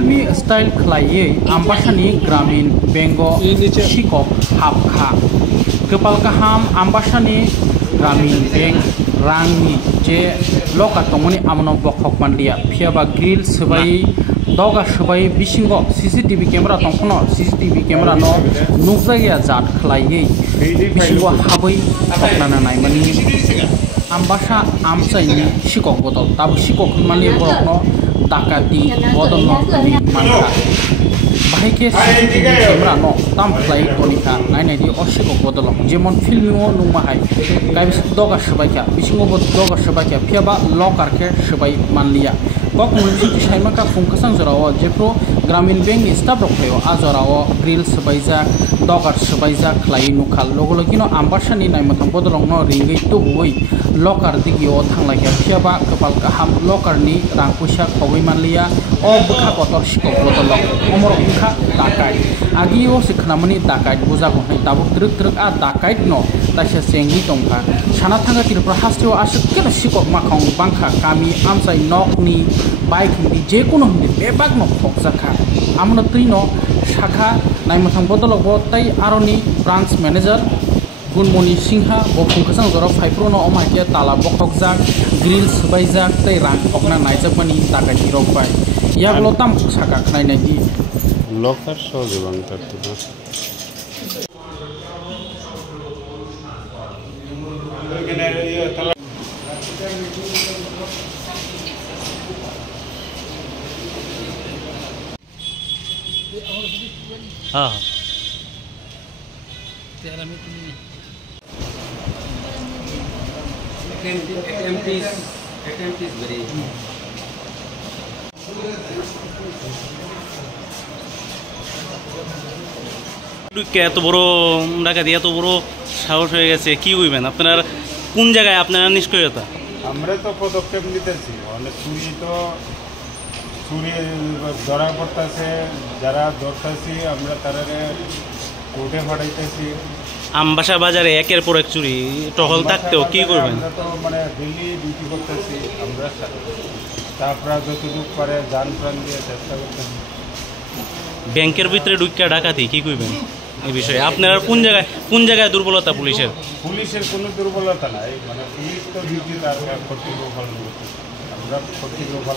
फिल्मी स्टाइल खलायै आम्बासानि ग्रामीण बेंग सिकक हाबखा गोपाल गाहाम आम्बासानि ग्रामीण बेंक रांनि जे लका तंगनि आमनो बखक मानलिया फियाबा ग्रिल सबाई दगा सबाई बिसिंग सीसीटीवी कैमरा तंखनो सीसीटीवी कैमरा नो नुकजाया जात खलायै बिसिंग हाबै थकनाना नायमानि आम्बासा आमसाइनि सिकक बदल ताबो सिकक मानलि बरकनो दाकाति बदल नो मानखा बाहायके सीसीटीवी कैमरा नो ताम फ्लाई टनिका नायनायदि असिकक बदल जेमन फिल्मिंग नुमाहाय गाइस दगा सबाइका बिसिंग दगा सबाइका फियाबा लकारके सबाई मानलिया कक मुलसिटी साइमाका फुंकासां जराव जेप्रो ग्रामीण बैंक नि स्टाफ रखयो आजराव ग्रिल सबाइजाक दगार सबाइजाक खलाई नुखाल लगलगिनो आम्बासानि नायमथां बदलंनो रिंगै तुबुई लकार दिगियो थांलायया फियाबा गोपाल गाहाम लकारनि रां पैसा खबै मानलिया अ बखा गतर सिकक बदल अमर उखा दाकाय आगियो सिखनामनि दाकाय बुजागो है दाबो ट्रक ट्रक आ दाकाय न ताइसा सेंगि दंखा साना थांगा तिरफ्रा हास्टियो आसकेन सिकक माखं बांखा कामी आमसाइ नकनि बाइक नि जे कोनो हिंदि बेबाग न फकजाखा आमनो त्रिनो शाखा नायमथां बदलगो तै आरनि ब्रांच मैनेजर गुनमणि सिंहा बफुंखासां जराव फाइप्रोनो अमाके ताला बखकजाक ग्रिल सबाइजाक तै रां फकना नायजाकमानि दाकायति रकबाय यागलो ताम शाखा खनायनायनि लकार सहजोबां तारतो हाँ attempt is very এত বড় ডাকাতি এত বড় সাহস হয়ে গেছে কি কইবেন আপনার কোন জায়গায় আপনারা নিষ্ক্রিয়তা আমরা তো পদক্ষেপ নিতেছি অনেক চুরি ধরা পড়তেছে যারা ধরতেছি আমরা তারা কোর্টে পাঠাইতেছি আমবাসা বাজারে একের পর এক চুরি টহল থাকতেও কি করবেন আমরা তো মানে ডেইলি ডিউটি করতেছি আমরা তারপরে যতটুকু পারে যান প্রাণ দিয়ে চেষ্টা করতেছি ব্যাংকের ভিতরে ঢুকিয়া ডাকাতি কি কইবেন এই বিষয়ে আপনারা কোন জায়গায় দুর্বলতা পুলিশের কোনো দুর্বলতা নাই মানে পুলিশ তো ডিউটি তার কর্তৃপক্ষ আমরা কর্তৃপক্ষ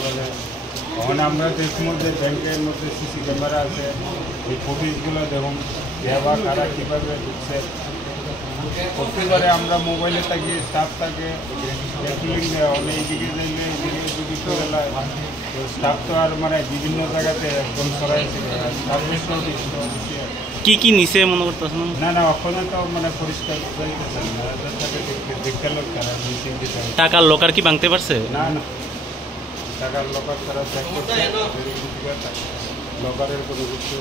তখন আমরা দেশের মধ্যে ব্যাংকের মধ্যে সিসি ক্যামেরা আছে এই ফুটেজগুলো দেখুন ব্যবহার কারা কীভাবে ঢুকছে প্রত্যেকবারে আমরা মোবাইলে থাকি স্টাফ থাকে অনেক দিকে যাইলে এইদিকে যদি করেলায় স্টাফ তো আর মানে বিভিন্ন জায়গাতে একদম সরাইছে কি নিচে মনে করতেছেন না ওখানে তো মানে পরিষ্কার দেখতে লোক টাকার লকার কি ভাঙতে পারছে না টাকার লকার তারা চেক করছে লকারের কোনো কিছু